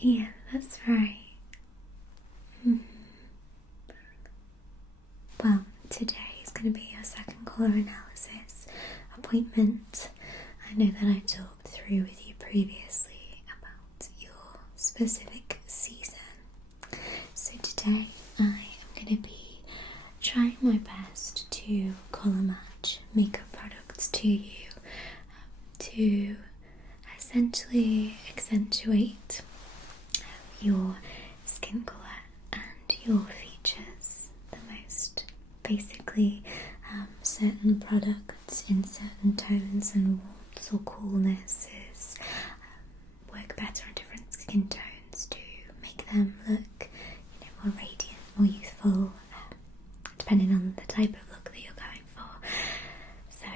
Yeah, that's right. Well, today is going to be your second colour analysis appointment. I know that I talked through with you previously about your specific season. So today I am going to be trying my best to colour match makeup products to you to essentially accentuate your skin colour and your features the most. Basically, certain products in certain tones and warmths or coolnesses work better on different skin tones to make them look more radiant, more youthful, depending on the type of look that you're going for. So,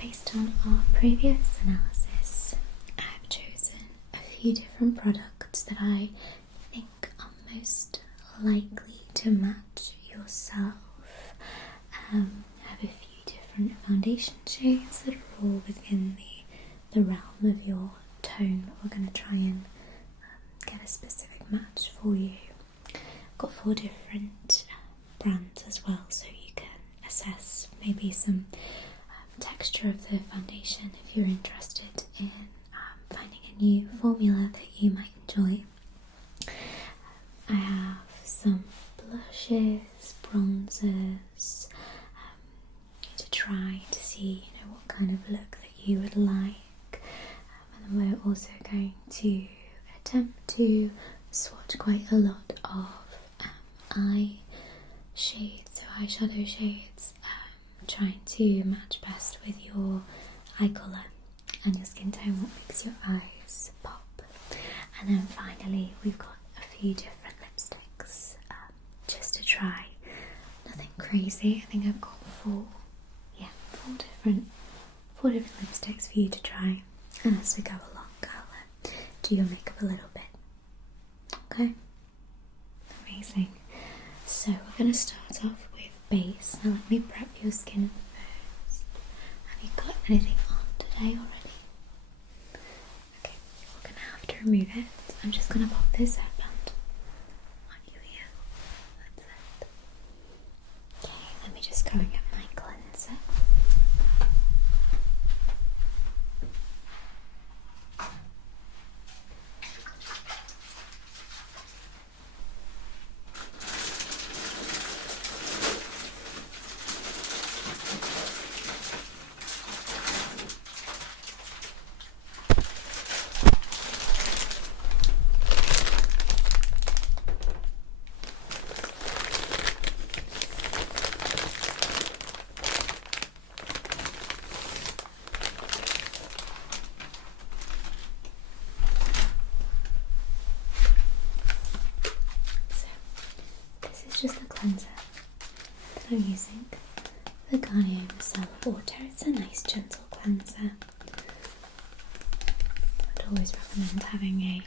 based on our previous analysis, I've chosen a few different products that I think are most likely to match yourself. I have a few different foundation shades that are all within the realm of your tone, but we're going to try and get a specific match for you. I've got 4 different brands as well, so you can assess maybe some texture of the foundation if you're interested in finding a new formula that you might enjoy. I have some blushes, bronzers to try to see what kind of look that you would like, and then we're also going to attempt to swatch quite a lot of eye shades, so eyeshadow shades, trying to match best with your eye colour and your skin tone, what makes your eyes pop. And then finally we've got a few different lipsticks just to try. Nothing crazy. I think I've got four different lipsticks for you to try, and as we go along I'll do your makeup a little bit. Okay? Amazing. So we're going to start off with base. Now let me prep your skin first. Have you got anything on today already? Okay, we're going to have to remove it. I'm just going to pop this headband on your ear. That's it. Okay, let me just go and get my cleanser. Just the cleanser that I'm using, the Garnier Micellar Water. It's a nice gentle cleanser. I'd always recommend having a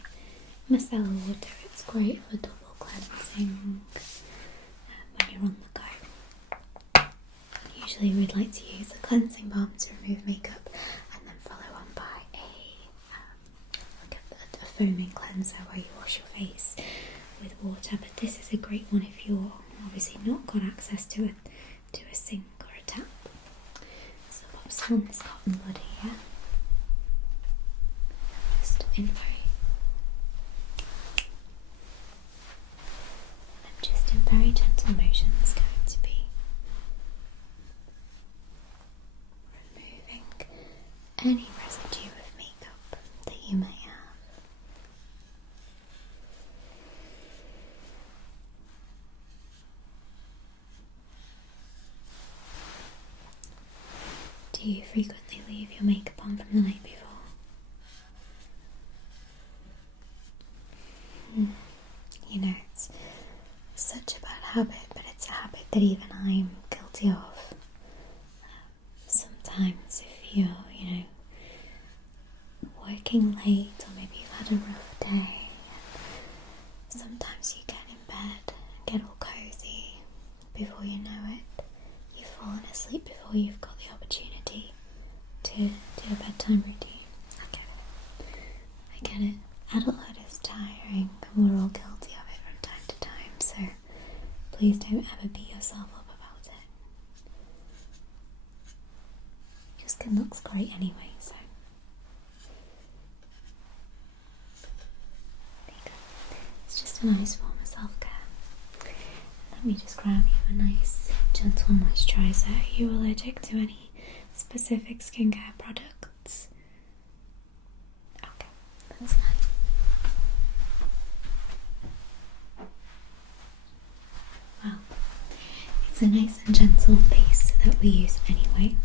micellar water. It's great for double cleansing when you're on the go. Usually we'd like to use a cleansing balm to remove makeup and then follow on by a foaming cleanser where you wash your face with water, but this is a great one if you're obviously not got access to a sink or a tap. So pop some on this cotton bud here, just in very gentle motions going to be removing any residue of makeup that you may have. Do you frequently leave your makeup on from the night before? It's such a bad habit, but it's a habit that even I'm guilty of. Sometimes if you're, working late, or maybe you've had a rough day, sometimes you get in bed and get all cozy. Before you know it, you've fallen asleep before you've got the opportunity to do a bedtime routine. I get it. Adulthood is tiring. please don't ever beat yourself up about it. Your skin looks great anyway, so there you go. It's just a nice form of self-care. Let me just grab you a nice gentle moisturiser. Are you allergic to any specific skincare products? Okay, that's fine. Well, it's a nice and gentle base that we use anyway,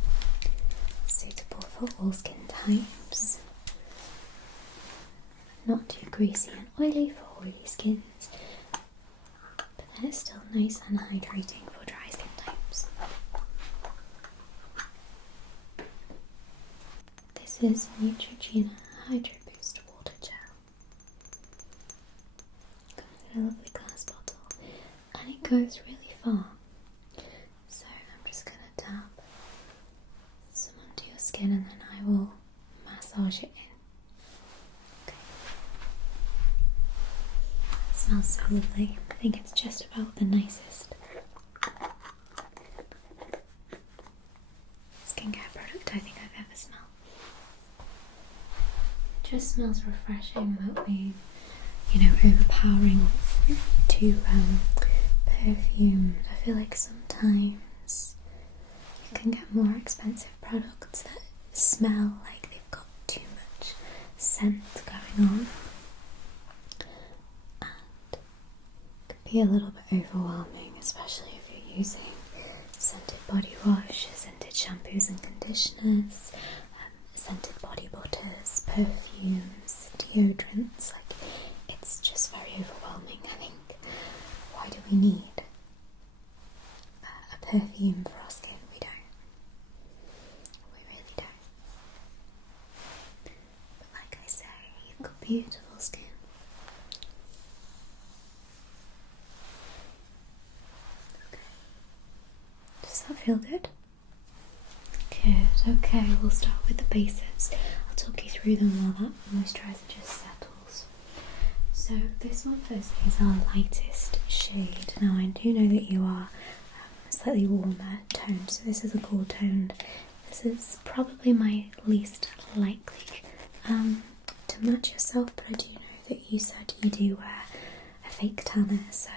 suitable for all skin types, not too greasy and oily for oily skins, but then it's still nice and hydrating for dry skin types. This is Neutrogena Hydro Boost Water Gel. Comes in a lovely glass bottle, and it goes really far. So I'm just going to tap some onto your skin, and then I will massage it in. Okay. It smells so lovely. I think it's just about the nicest skincare product I think I've ever smelled. It just smells refreshing without being, overpowering or too perfumed. I feel like sometimes you can get more expensive products that smell like they've got too much scent going on, and it can be a little bit overwhelming, especially if you're using scented body wash, scented shampoos and conditioners, scented body butters, perfumes, deodorants. Like, it's just very overwhelming. I think, why do we need a perfume for our skin? We don't. We really don't. But like I say, you've got beautiful skin. Okay. Does that feel good? Good. Okay, we'll start with the basics. I'll talk you through them while that moisturiser just settles. So this one first is our lightest shade. Now I do know that you are slightly warmer toned, so this is a cool toned. This is probably my least likely to match yourself, but I do know that you said you do wear a fake tanner, so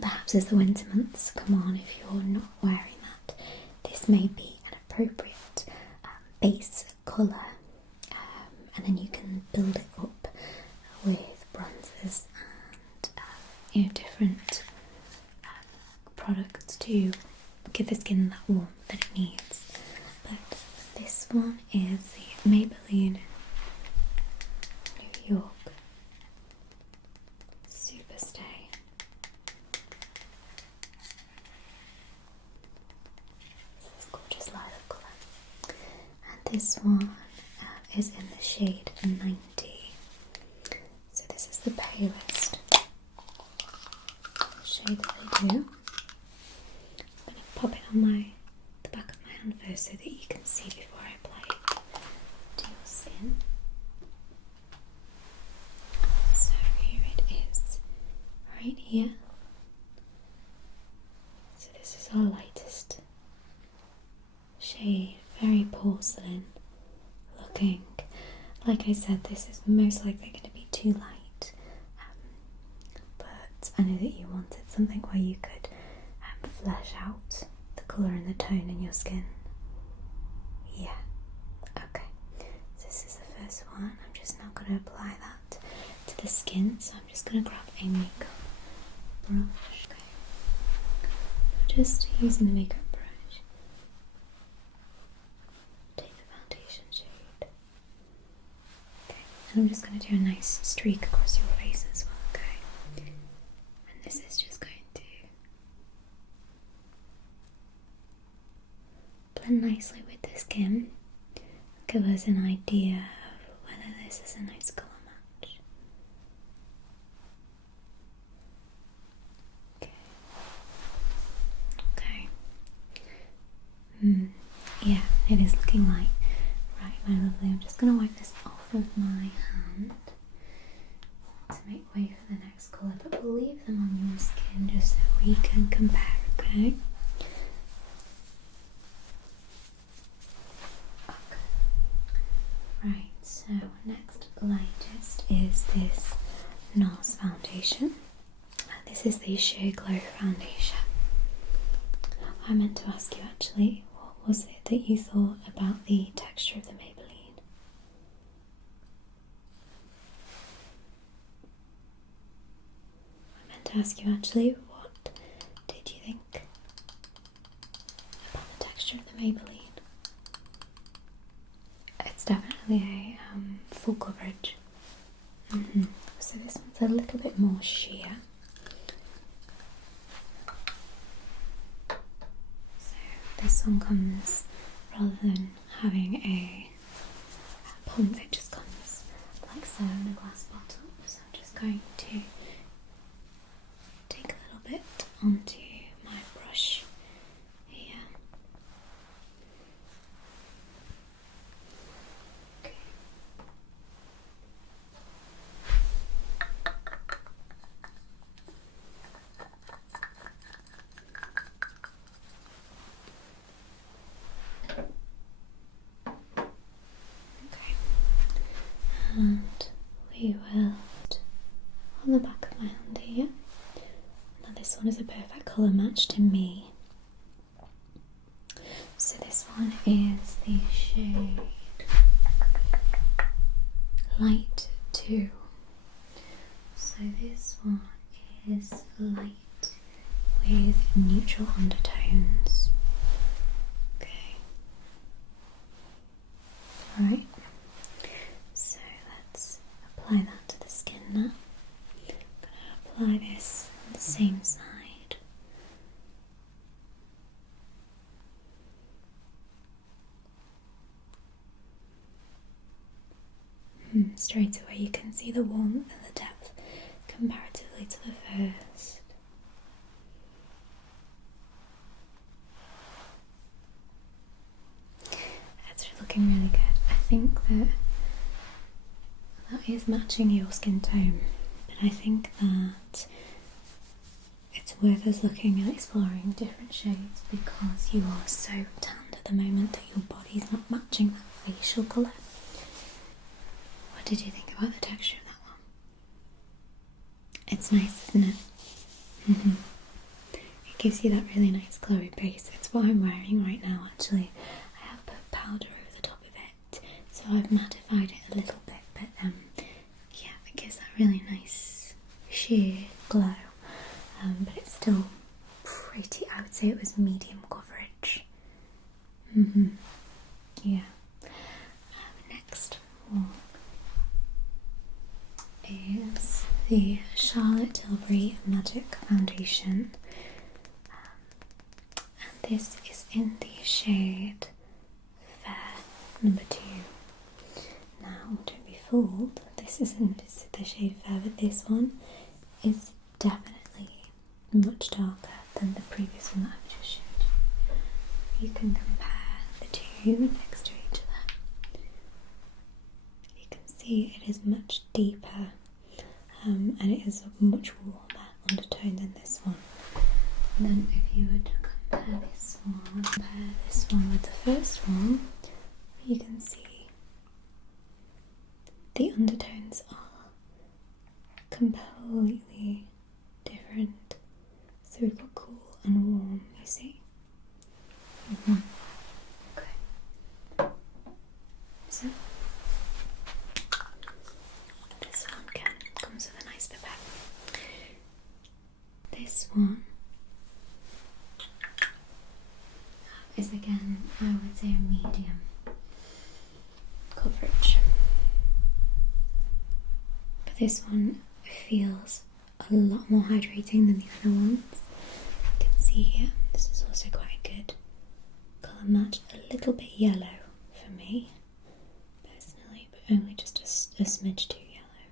perhaps as the winter months come on, if you're not wearing that, this may be an appropriate base colour, and then you can build it up with bronzers and different products to give the skin that warmth that it needs. But this one is the Maybelline New York Superstay. This gorgeous lilac colour, and this one is in the shade 90. So this is the palest shade that they do. I'm going to pop it on the back of my hand first so that you can see before I apply it to your skin. So here it is, right here. So this is our lightest shade, very porcelain looking. Like I said, this is most likely going to be too light, but I know that you wanted something where you could flesh out the colour and the tone in your skin. Yeah, okay. So this is the first one. I'm just now going to apply that to the skin, so I'm just going to grab a makeup brush. Okay. Just using the makeup brush, take the foundation shade. Okay. And I'm just going to do a nice streak across your face as well, okay? And this is just going to blend nicely with the skin, give us an idea of whether this is a nice colour match. Okay. Okay. Yeah, it is looking like. Right, my lovely, I'm just going to wipe this off of my hand to make way for the next colour, but we'll leave them on your skin just so we is this NARS foundation. This is the Sheer Glow foundation. I meant to ask you actually, what was it that you thought about the texture of the Maybelline? I meant to ask you actually, what did you think about the texture of the Maybelline? It's definitely a full coverage. So this one's a little bit more sheer. So this one comes, rather than having a pump, it just comes like so in a glass bottle. So I'm just going to take a little bit onto my brush here. Okay. And we will put on the back of my hand here. Now this one is a perfect colour match to me. So this one is the shade Light 2. So this one is light with neutral undertones. Okay. Alright. So let's apply that to the skin now. I'm going to apply this on the same side. Straight away you can see the warmth and the depth comparatively to the first. That's looking really good. I think that is matching your skin tone, but I think that it's worth us looking at exploring different shades because you are so tanned at the moment that your body's not matching that facial colour. What did you think about the texture of that one? It's nice, isn't it? It gives you that really nice glowy base. It's what I'm wearing right now actually. I have put powder over the top of it, so I've mattified it a little bit, but yeah, it gives that really nice sheer glow. But it's still pretty, I would say it was medium coverage. Yeah. Next one is the Charlotte Tilbury Magic Foundation. And this is in the shade Fair number 2. Now, don't be fooled, this isn't the shade Fair, but this one is definitely much darker than the previous one that I've just showed you. You can compare the two next to each other. You can see it is much deeper and it is a much warmer undertone than this one. And then if you were to compare this one with the first one, you can see the undertones are completely different. So we've got cool and warm, you see. Okay. So this one again comes with a nice pipette. This one is again, I would say, a medium coverage. But this one feels a lot more hydrating than the other ones. You can see here, this is also quite a good colour match. A little bit yellow for me, personally, but only just a smidge too yellow.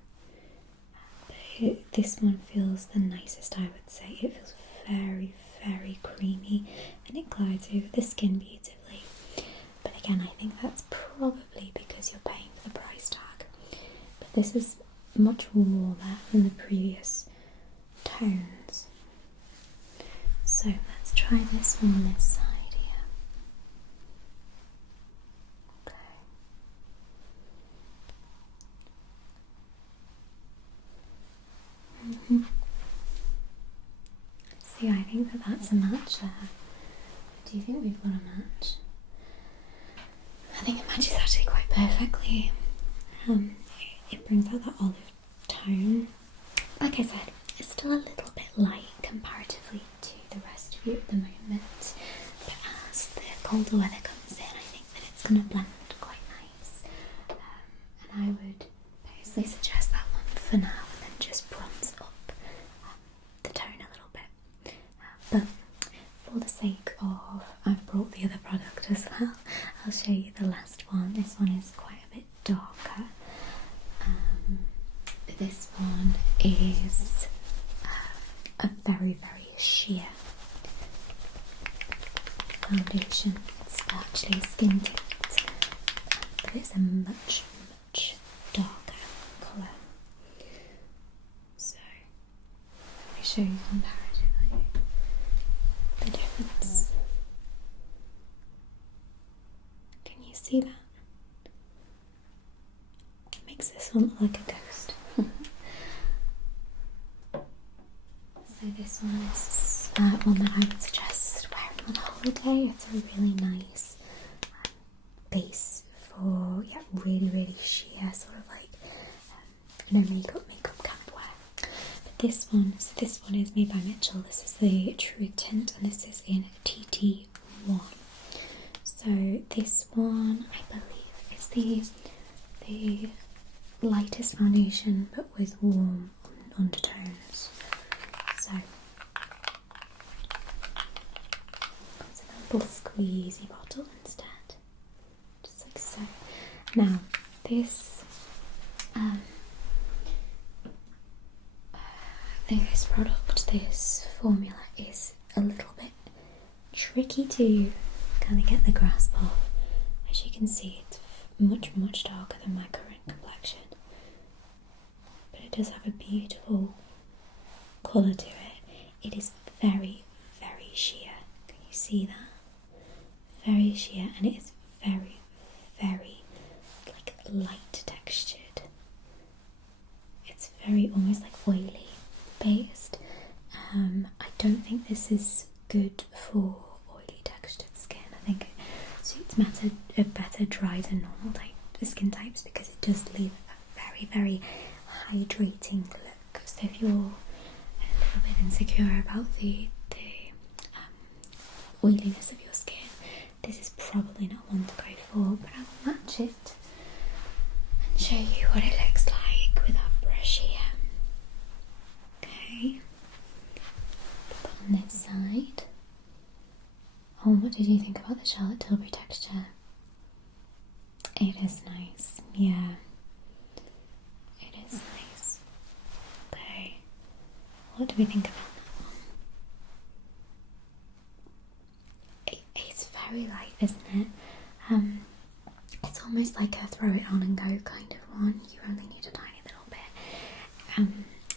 But this one feels the nicest, I would say. It feels very, very creamy and it glides over the skin beautifully. But again, I think that's probably because you're paying for the price tag. But this is much warmer than the previous tones. So let's try this one on this side here. Okay. See, I think that that's a match there. Do you think we've got a match? I think it matches actually quite perfectly. It brings out that olive tone. Like I said, it's still a little bit light comparatively to the rest of you at the moment, but as the colder weather comes in, I think that it's going to blend quite nice. And I would personally suggest that one for now, and then just bronze up the tone a little bit. But for the sake of, I've brought the other product as well, I'll show you the last one. This one is quite a bit darker. This one is a very, very sheer foundation. It's actually skin tint, but it's a much, much darker colour. So, let me show you comparatively the difference. Can you see that? It makes this one look like a ghost. So this one is one that I would suggest wearing on holiday. It's a really nice base for really, really sheer, sort of like makeup kind of wear. But this one is made by Mitchell. This is the True Tint, and this is in TT1. So this one, I believe, is the lightest foundation, but with warm undertones. So it's a little squeezy bottle instead, just like so. Now this, I think this product, this formula is a little bit tricky to kind of get the grasp of. As you can see, it's much, much darker than my current complexion, but it does have a beautiful colour to it. It is very, very sheer. Can you see that? Very sheer, and it is very, very like light textured. It's very almost like oily based. I don't think this is good for oily textured skin. I think it suits better dry than normal skin types, because it does leave a very, very hydrating look. So if you're a little bit insecure about the oiliness of your skin, this is probably not one to go for, but I'll match it and show you what it looks like with our brush here. Okay, put on this side. Oh, what did you think about the Charlotte Tilbury texture? It is nice, yeah. It is nice. Okay, what do we think about that one? It's very light, isn't it? It's almost like a throw it on and go kind of one. You only need a tiny little bit.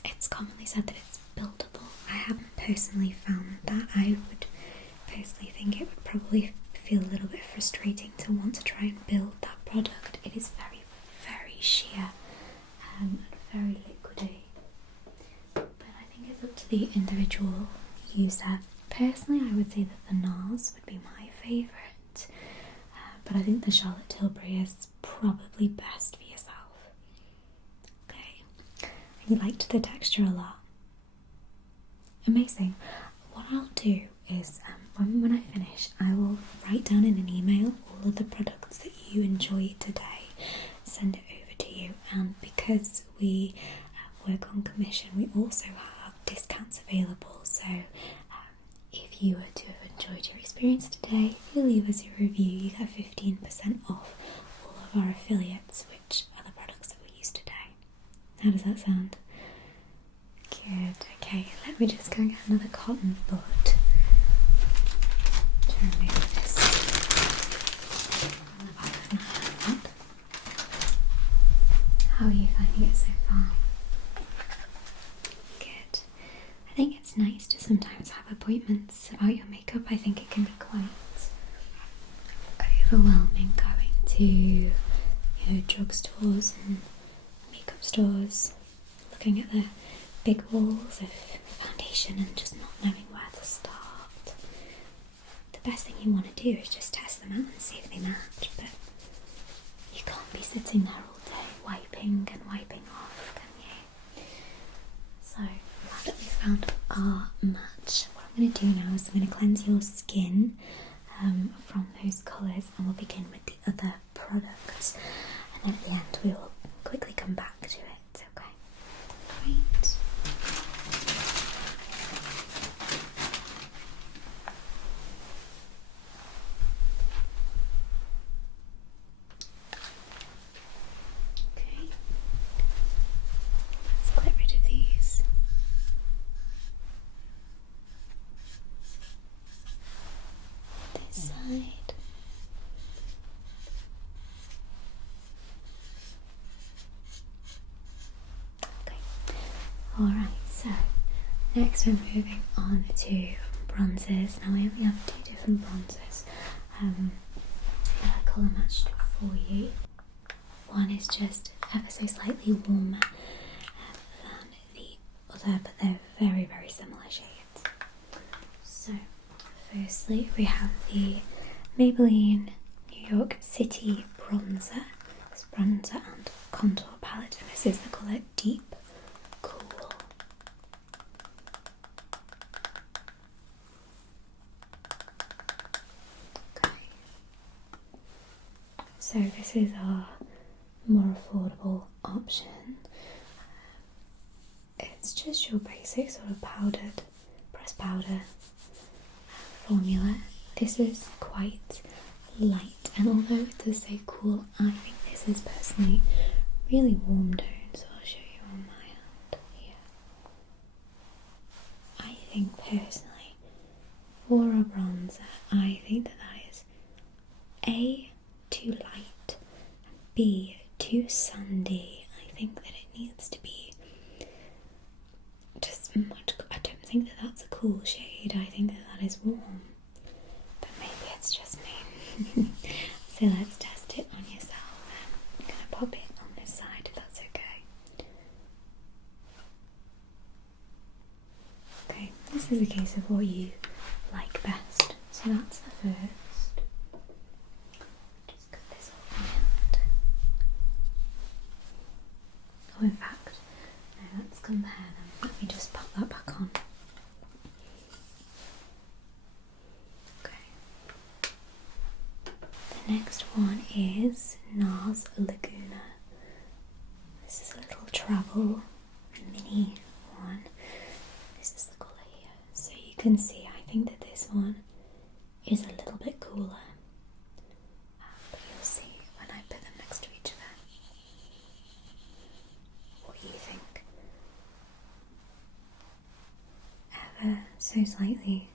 It's commonly said that it's buildable. I haven't personally found that. I would personally think it would probably feel a little bit frustrating to want to try and build that product. It is very, very sheer and very liquidy, but I think it's up to the individual user. Personally, I would say that the NARS would be my favourite, but I think the Charlotte Tilbury is probably best for yourself. Okay, I liked the texture a lot. Amazing. What I'll do is when I finish, I will write down in an email all of the products that you enjoyed today, send it over to you, and because we work on commission, we also have discounts available. So if you were to have enjoyed your experience today, if you leave us a review, you get 15% off all of our affiliates, which are the products that we use today. How does that sound? Good. Okay, let me just go and get another cotton bud to remove this on the back of my hand. How are you finding it so far? Good. I think it's nice to sometimes have appointments about your makeup. I think it can be quite overwhelming going to, drugstores and makeup stores, looking at the big walls of foundation and just not knowing where to start, the best thing you want to do is just test them out and see if they match. But you can't be sitting there all day wiping and wiping off, can you? So now that we've found our match, what I'm going to do now is I'm going to cleanse your skin from those colours, and we'll begin with the other products, and then at the end we will quickly come back to it. Okay, great. Okay, let's get rid of these. This side. Alright, so next we're moving on to bronzers. Now we only have 2 different bronzers that I colour matched for you. One is just ever so slightly warmer than the other, but they're very, very similar shades. So firstly we have the Maybelline New York City bronzer. This bronzer and contour palette, and this is the colour Deep Cool. Okay. So this is our more affordable option. It's just your basic sort of powdered, pressed powder formula. This is quite light, and although it does say cool, I think this is personally really warm tone. So I'll show you on my hand here. I think personally, for a bronzer, I think that is A, too light, B, too sandy. I think that it needs to be just much. I don't think that that's a cool shade. I think that that is warm, but maybe it's just me. So let's test it on yourself. I'm gonna pop it on this side if that's okay. Okay, this is a case of what you like best. So that's the first. Just cut this off my hand. Oh, in fact, no, let's compare them. Let me just pop that back on. Okay. The next one is NARS Laguna. This is a little travel mini one. This is the colour here. So you can see, I think that this one is a little bit cooler. But you'll see when I put them next to each other what you think. Ever so slightly.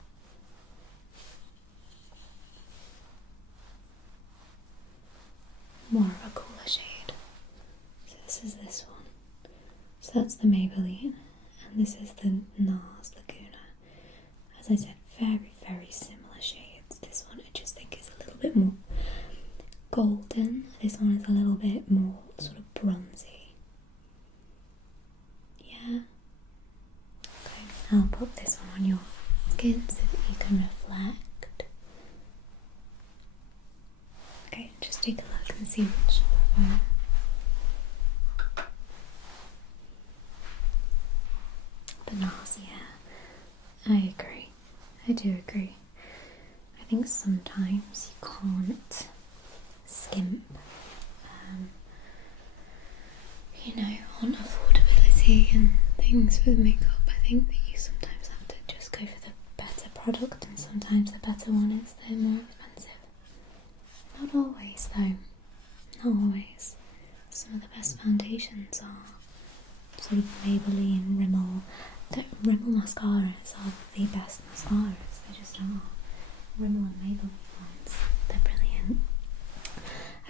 More of a cooler shade. So this is this one. So that's the Maybelline, and this is the NARS Laguna. As I said, very, very similar shades. This one I just think is a little bit more golden. This one is a little bit more sort of bronzy. Yeah. Okay, I'll put this one on your skin so that you can reflect. Okay, just take a look and see which you prefer. The NARS, yeah, I agree. I do agree. I think sometimes you can't skimp, on affordability and things with makeup. I think that you sometimes have to just go for the better product, and sometimes the better one is the more expensive. Not always though, not always. Some of the best foundations are sort of Maybelline, Rimmel. The Rimmel mascaras are the best mascaras, they just are. Rimmel and Maybelline ones, they're brilliant.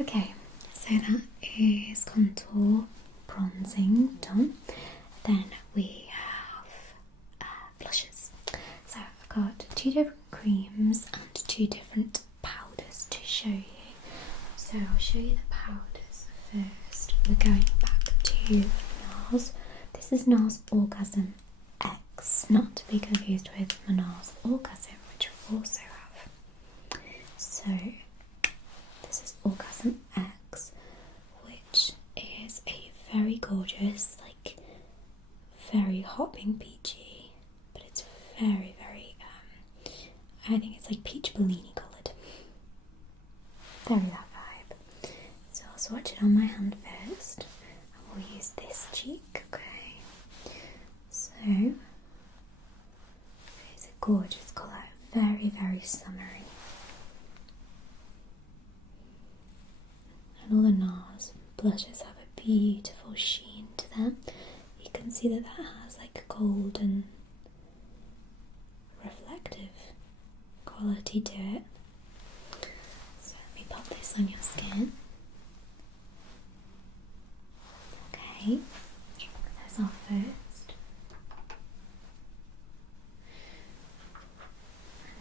Okay, so that is contour, bronzing done. Then we have blushes. So I've got 2 different creams and 2 different powders to show you. So I'll show you the powders first. We're going back to NARS This is NARS Orgasm X, not to be confused with NARS Orgasm, which we also have. So this is Orgasm X, which is a very gorgeous, like very hot pink peachy, but it's very, very, I think it's like peach Bellini coloured. Very that vibe. So I'll swatch it on my hand first, and we'll use this cheek, okay? So, it's a gorgeous colour, very, very summery. And all the NARS blushes have a beautiful sheen to them. You can see that has like a golden reflective quality to it. So let me pop this on your skin. Okay, that's our first.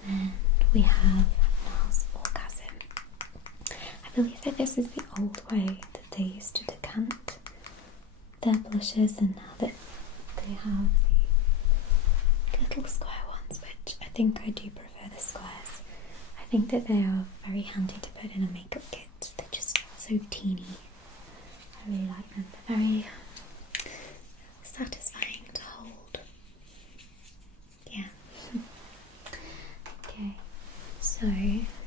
And then we have NARS Orgasm. I believe that this is the old way that they used to decant their blushes, and now that they have the little square ones, which I think I do prefer the squares. I think that they are very handy to put in a makeup kit. They're just so teeny. I really like them. They're very satisfying to hold. Yeah. Okay, so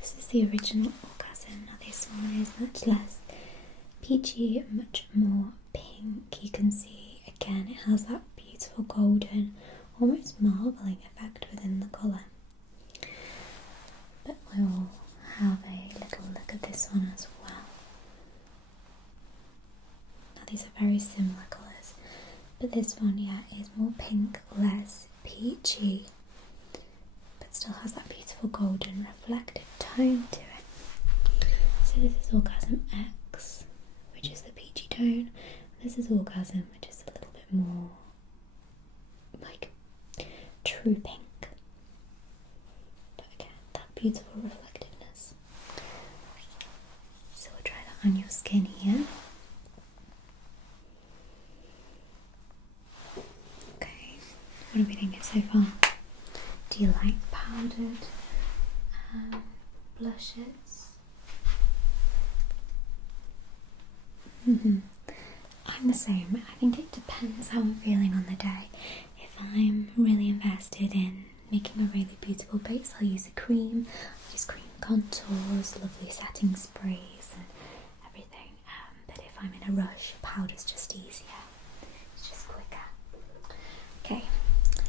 this is the original Orgasm. Now this one is much less peachy, much more pink. You can see again it has that beautiful golden, almost marbling effect within the colour. But we'll have a little look at this one as well. Now these are very similar colours, but this one, yeah, is more pink, less peachy, but still has that beautiful golden reflective tone to it. So this is Orgasm X, which is the peachy tone. This is Orgasm, which is a little bit more like true pink. But again, that beautiful reflectiveness. So we'll try that on your skin here. Okay, what are we thinking so far? Do you like powdered blushes? I'm the same. I think it depends how I'm feeling on the day. If I'm really invested in making a really beautiful base, I'll use a cream. I'll use cream contours, lovely setting sprays and everything. But if I'm in a rush, powder's just easier. It's just quicker. Okay,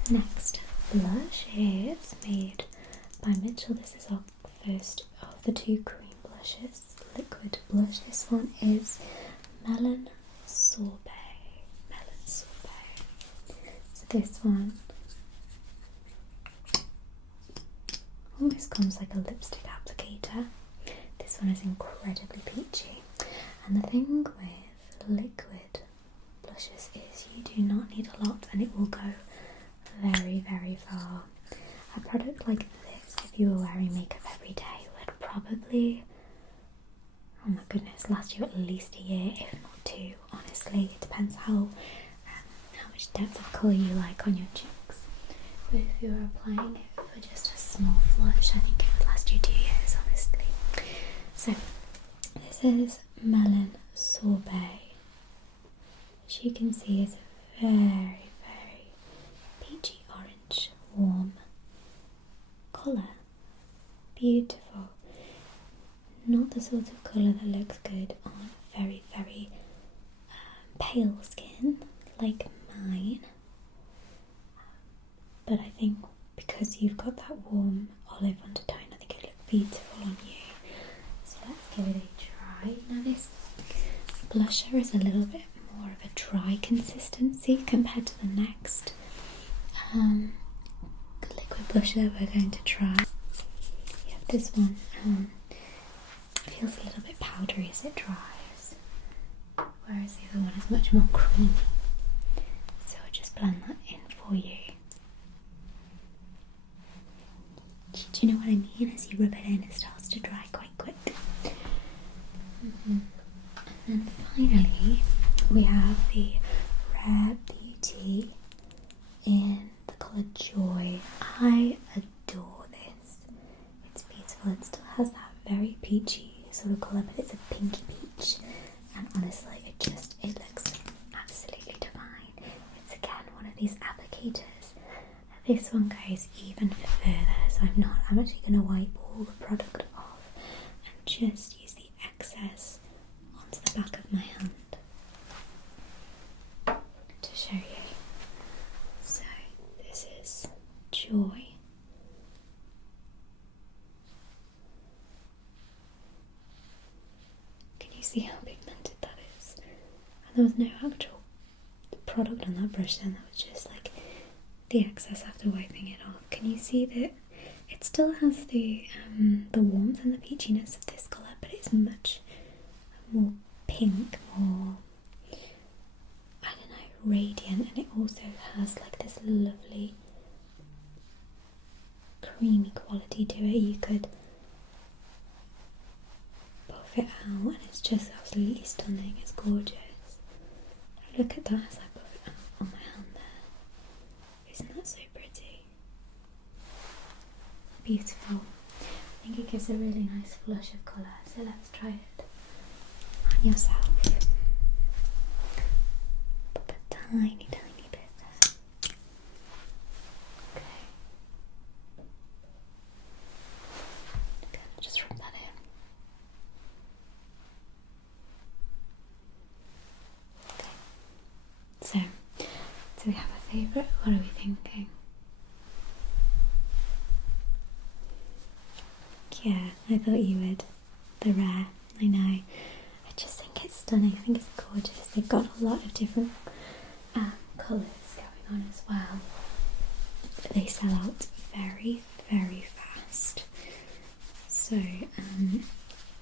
next blush is made by Mitchell. This is our first of the two cream blushes. Liquid blush. This one is Melon Sorbet. Melon Sorbet. So this one almost comes like a lipstick applicator. This one is incredibly peachy. And the thing with liquid blushes is you do not need a lot and it will go very, very far. A product like this, if you were wearing makeup every day, would probably, oh my goodness, last you at least a year, if not two. Honestly, it depends how much depth of colour you like on your cheeks. But if you were applying it for just a small flush, I think it would last you 2 years, honestly. So this is Melon Sorbet, which you can see is a very, very peachy orange, warm colour. Beautiful. Not the sort of colour that looks good on very, very pale skin like mine. But I think because you've got that warm olive undertone, I think it'll look beautiful on you. So let's give it a try. Now this blusher is a little bit more of a dry consistency compared to the next liquid blusher we're going to try. Yeah, this one feels a little bit powdery as it dries, whereas the other one is much more creamy. So I'll just blend that in for you. Do you know what I mean? As you rub it in, it starts to dry quite quick. And then finally, we have the Rare Beauty Allergy in the colour Joy. I adore this. It's beautiful. It still has that very peachy sort of colour, but it's a pinky peach. And honestly, it looks absolutely divine. It's again one of these applicators. This one goes even further, so I'm actually going to wipe all the product off and just use the excess onto the back of my hand to show you. So this is Joy. Can you see how pigmented that is? And there was no actual product on that brush then, that was just like the excess after wiping it off. Can you see that it still has the warmth and the peachiness of this colour, but it's much more pink, more, I don't know, radiant, and it also has like this lovely creamy quality to it. You could buff it out and it's just absolutely stunning. It's gorgeous. Look at that as I buff it out on my hand there. Isn't that so pretty? Beautiful. I think it gives a really nice flush of colour, so let's try it on yourself. Pop a tiny bit there. Okay. Okay, I'll just rub that in. Okay. So, do we have a favourite? What are we thinking? Yeah, I thought you would. The Rare, I know. I just think it's stunning. I think it's gorgeous. They've got a lot of different colours going on as well. They sell out very, very fast. So,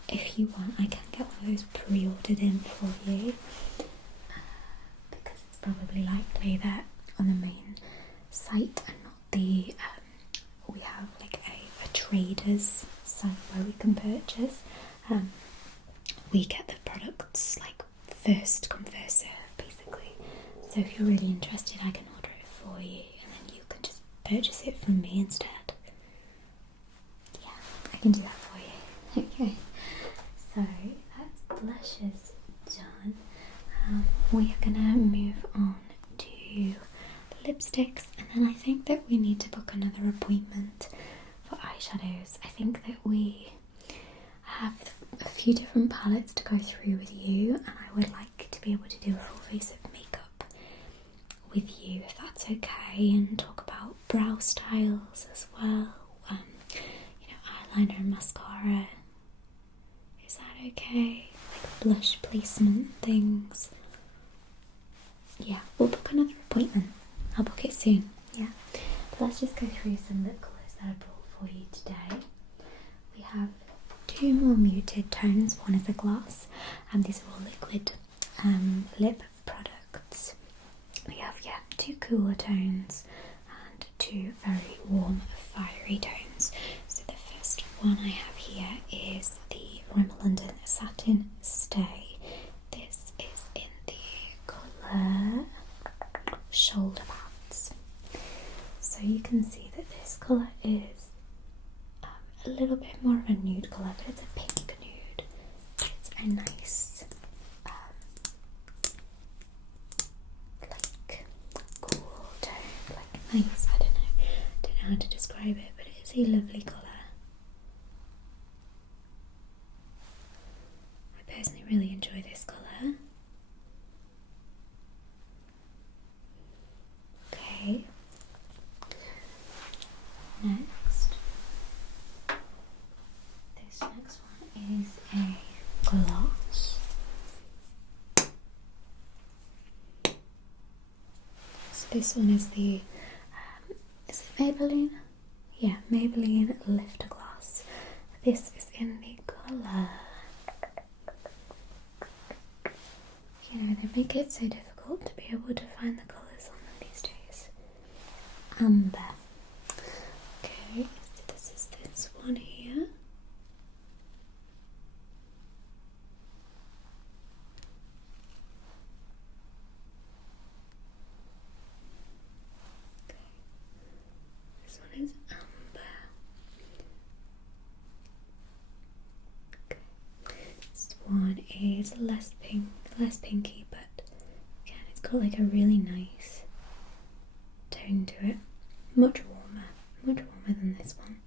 if you want, I can get one of those pre-ordered in for you. Because it's probably likely that on the main site and not the, we have like a trader's site where we can purchase. We get the products like first come first serve basically, so if you're really interested I can order it for you and then you can just purchase it from me instead. Yeah, I can do that for you. Okay, so that's blushes done. We are gonna move on to lipsticks, and then I think that we need to book another appointment for eyeshadows. I think that we have a few different palettes to go through with you, and I would like to be able to do a full face of makeup with you, if that's okay, and talk about brow styles as well, eyeliner and mascara. Is that okay? Like blush placement things. Yeah, we'll book another appointment. I'll book it soon. Yeah. But let's just go through some lip colours that I brought for you today. We have two more muted tones. One is a gloss, and these are all liquid lip products. We have two cooler tones and two very warm, fiery tones. So the first one I have here is the Rimmel London Satin Stay. This is in the colour Shoulder Pads. So you can see that this colour is a little bit more of a nude colour, but it's a pink nude. It's a nice like cool tone, like nice, I don't know how to describe it, but it is a lovely colour. I personally really enjoy this colour. Okay. Next. This next one is a gloss. So this one is the, is it Maybelline? Yeah, Maybelline Lifter Gloss. This is in the colour, they make it so difficult to be able to find the colours on them these days. Amber. Okay, so this is this one here. is less pinky, but again, it's got like a really nice tone to it. Much warmer than this one,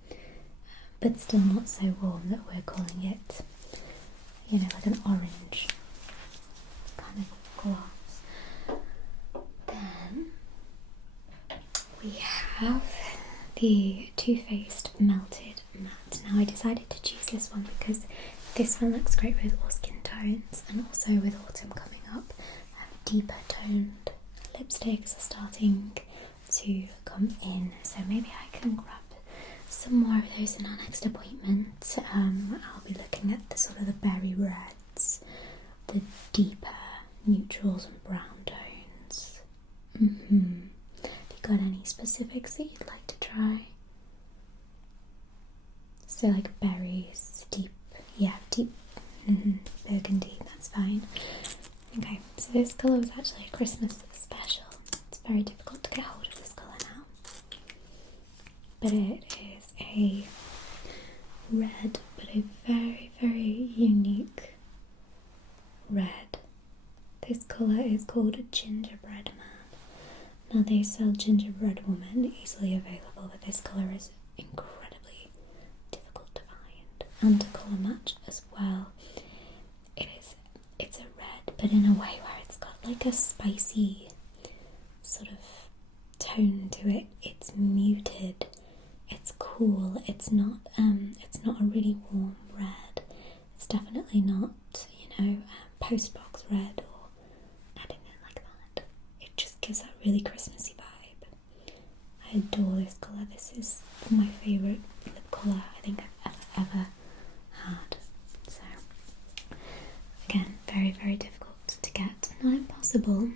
but still not so warm that we're calling it, you know, like an orange kind of gloss. Then we have the Too Faced Melted Matte. Now I decided to choose this one because this one looks great with all skin tones, and also with autumn coming up, deeper toned lipsticks are starting to come in, so maybe I can grab some more of those in our next appointment. I'll be looking at the sort of the berry reds, the deeper neutrals and brown tones. Have you got any specifics that you'd like to try? So like berries, deep burgundy, that's fine. Okay, so this colour was actually a Christmas special. It's very difficult to get hold of this colour now, but it is a red, but a very, very unique red. This colour is called a Gingerbread Man. Now they sell Gingerbread Woman easily available, but this colour is incredibly difficult to find and to colour match as well. It's a red, but in a way where it's got like a spicy sort of tone to it. It's muted, it's cool, it's not a really warm red. It's definitely not, you know, postbox red or anything like that. It just gives that really Christmassy vibe. I adore this colour. This is my favourite lip colour I think I've ever had. So again, very, very difficult to get. Not impossible,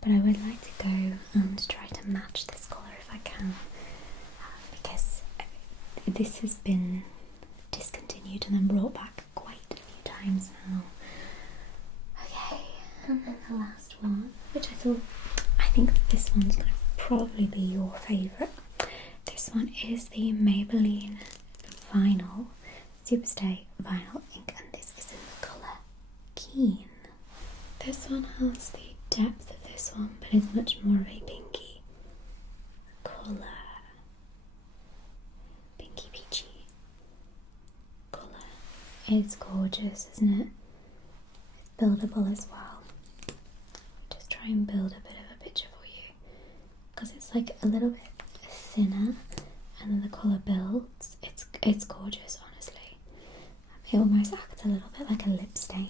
but I would like to go and try to match this colour if I can, because this has been discontinued and then brought back quite a few times now. Okay, and then the last one, which I think this one's going to probably be your favourite. This one is the Maybelline Vinyl Superstay Vinyl Ink, and this is in the colour Keen. This one has the depth of this one, but is much more of a pinky colour. Pinky peachy colour. It's gorgeous, isn't it? It's buildable as well. Just try and build a bit of a picture for you, because it's like a little bit thinner and then the colour builds. It's gorgeous, honestly. It almost acts a little bit like a lip stain.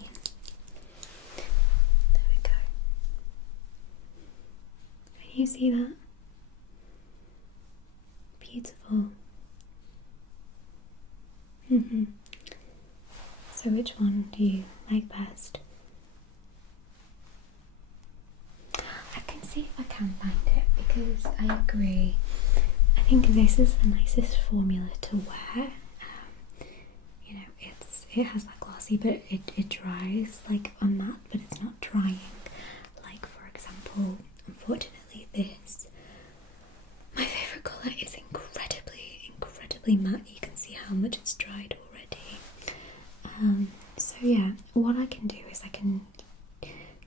There we go. Can you see that? Beautiful. So which one do you like best? I can see if I can find it, because I agree. I think this is the nicest formula to wear. You know, it has that glossy, but it dries like a matte, but it's not drying. Like, for example, unfortunately this, my favourite colour, is incredibly matte. You can see how much it's dried already. So yeah, what I can do is I can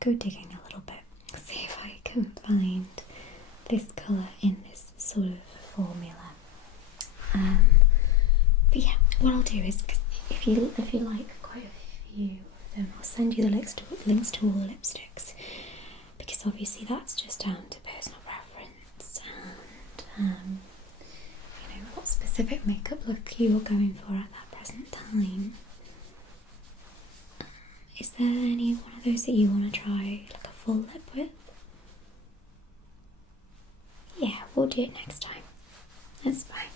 go digging a little bit, see if I can find this colour in this sort of formula. But yeah, what I'll do is, if you like quite a few of them, I'll send you the links to all the lipsticks, because obviously that's just down to personal preference and you know, what specific makeup look you're going for at that present time. Is there any one of those that you want to try like a full lip with? Yeah, we'll do it next time. That's fine.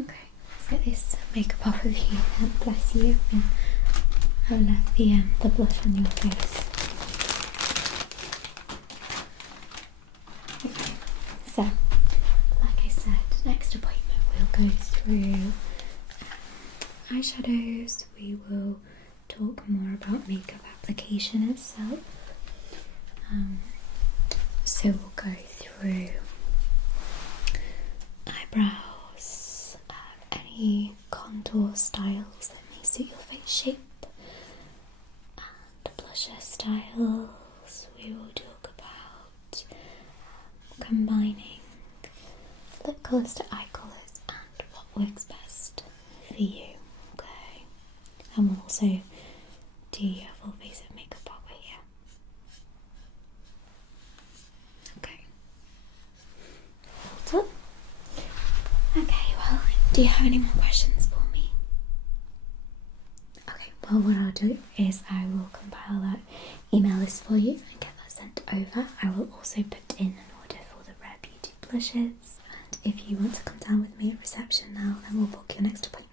Okay, let's get this makeup off of you. Bless you. And I've left the blush on your face. Okay, so like I said, next appointment we'll go through eyeshadows. We will talk more about makeup application itself. So we'll go through eyebrows, any contour styles that may suit your face shape, and styles, we will talk about combining lip colours to eye colours and what works best for you, okay? And we'll also do your full face of makeup while we're here. Okay. Well done. Okay, well, do you have any more questions for me? Okay, well, what I'll do is I will compile that email list for you and get that sent over. I will also put in an order for the Rare Beauty blushes. And if you want to come down with me at reception now, then we'll book your next appointment.